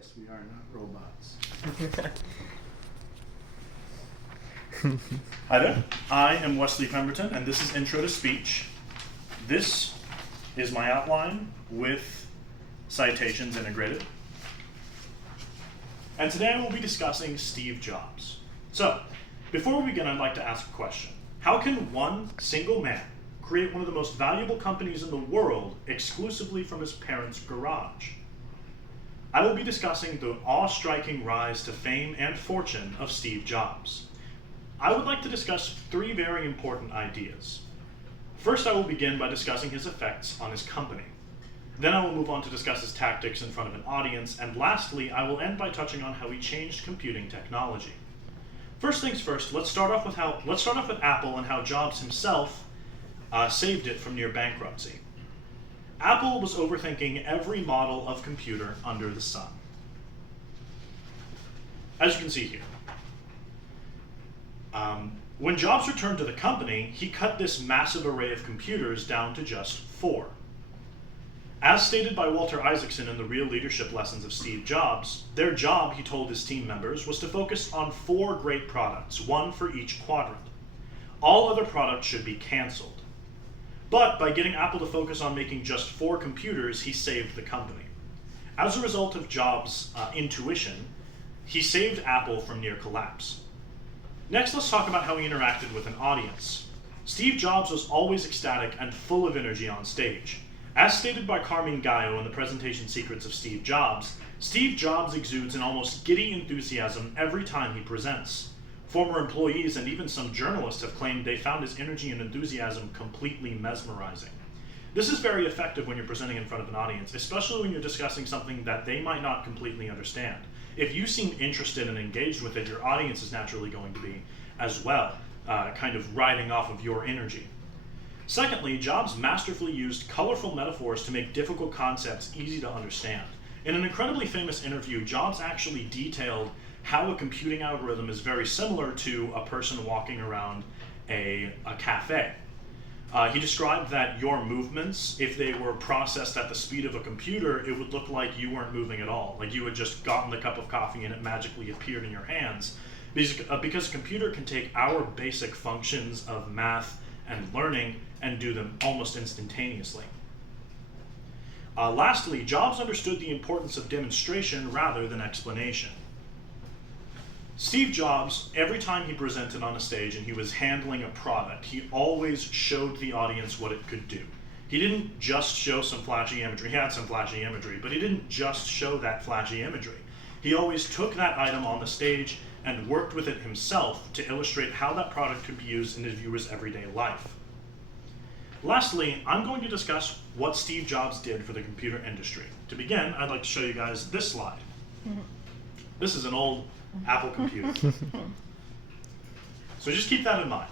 Yes, we are not robots. Hi there, I am Wesley Pemberton, and this is Intro to Speech. This is my outline with citations integrated. And today I will be discussing Steve Jobs. So, before we begin, I'd like to ask a question. How can one single man create one of the most valuable companies in the world exclusively from his parents' garage? I will be discussing the awe-striking rise to fame and fortune of Steve Jobs. I would like to discuss three very important ideas. First, I will begin by discussing his effects on his company. Then I will move on to discuss his tactics in front of an audience, and lastly, I will end by touching on how he changed computing technology. First things first, let's start off with Apple and how Jobs himself saved it from near bankruptcy. Apple was overthinking every model of computer under the sun. As you can see here. When Jobs returned to the company, he cut this massive array of computers down to just 4. As stated by Walter Isaacson in the Real Leadership Lessons of Steve Jobs, their job, he told his team members, was to focus on 4 great products, one for each quadrant. All other products should be canceled. But by getting Apple to focus on making just 4 computers, he saved the company. As a result of Jobs' intuition, he saved Apple from near collapse. Next, let's talk about how he interacted with an audience. Steve Jobs was always ecstatic and full of energy on stage. As stated by Carmine Gallo in the presentation Secrets of Steve Jobs exudes an almost giddy enthusiasm every time he presents. Former employees and even some journalists have claimed they found his energy and enthusiasm completely mesmerizing. This is very effective when you're presenting in front of an audience, especially when you're discussing something that they might not completely understand. If you seem interested and engaged with it, your audience is naturally going to be as well, kind of riding off of your energy. Secondly, Jobs masterfully used colorful metaphors to make difficult concepts easy to understand. In an incredibly famous interview, Jobs actually detailed how a computing algorithm is very similar to a person walking around a cafe. He described that your movements, if they were processed at the speed of a computer, it would look like you weren't moving at all, like you had just gotten the cup of coffee and it magically appeared in your hands. Because a computer can take our basic functions of math and learning and do them almost instantaneously. Lastly, Jobs understood the importance of demonstration rather than explanation. Steve Jobs, every time he presented on a stage and he was handling a product, he always showed the audience what it could do. He didn't just show some flashy imagery. He had some flashy imagery, but he didn't just show that flashy imagery. He always took that item on the stage and worked with it himself to illustrate how that product could be used in his viewer's everyday life. Lastly, I'm going to discuss what Steve Jobs did for the computer industry. To begin, I'd like to show you guys this slide. This is an old Apple computer. So just keep that in mind.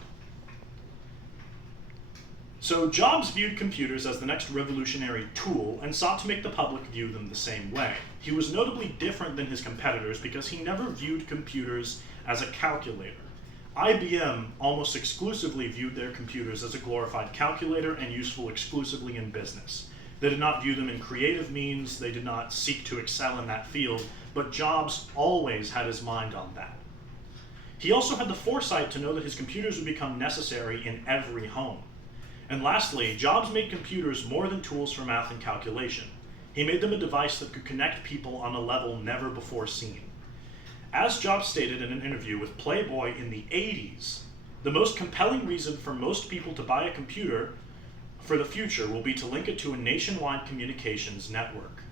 So Jobs viewed computers as the next revolutionary tool and sought to make the public view them the same way. He was notably different than his competitors because he never viewed computers as a calculator. IBM almost exclusively viewed their computers as a glorified calculator and useful exclusively in business. They did not view them in creative means, they did not seek to excel in that field, but Jobs always had his mind on that. He also had the foresight to know that his computers would become necessary in every home. And lastly, Jobs made computers more than tools for math and calculation. He made them a device that could connect people on a level never before seen. As Jobs stated in an interview with Playboy in the 80s, the most compelling reason for most people to buy a computer for the future will be to link it to a nationwide communications network.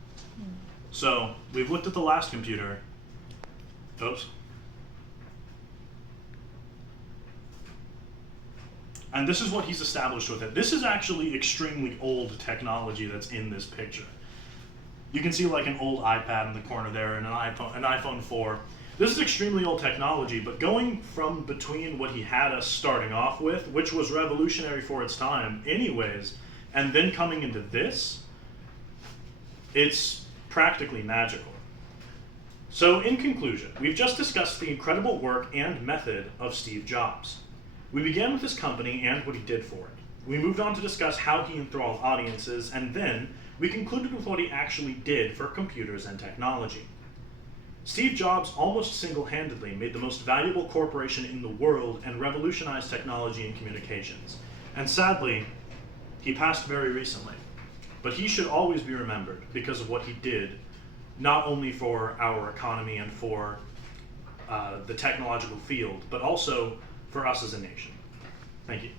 So, we've looked at the last computer. Oops. And this is what he's established with it. This is actually extremely old technology that's in this picture. You can see like an old iPad in the corner there and an iPhone 4. This is extremely old technology, but going from between what he had us starting off with, which was revolutionary for its time anyways, and then coming into this, it's practically magical. So in conclusion, we've just discussed the incredible work and method of Steve Jobs. We began with his company and what he did for it. We moved on to discuss how he enthralled audiences, and then we concluded with what he actually did for computers and technology. Steve Jobs almost single-handedly made the most valuable corporation in the world and revolutionized technology and communications. And sadly, he passed very recently. But he should always be remembered because of what he did, not only for our economy and for the technological field, but also for us as a nation. Thank you.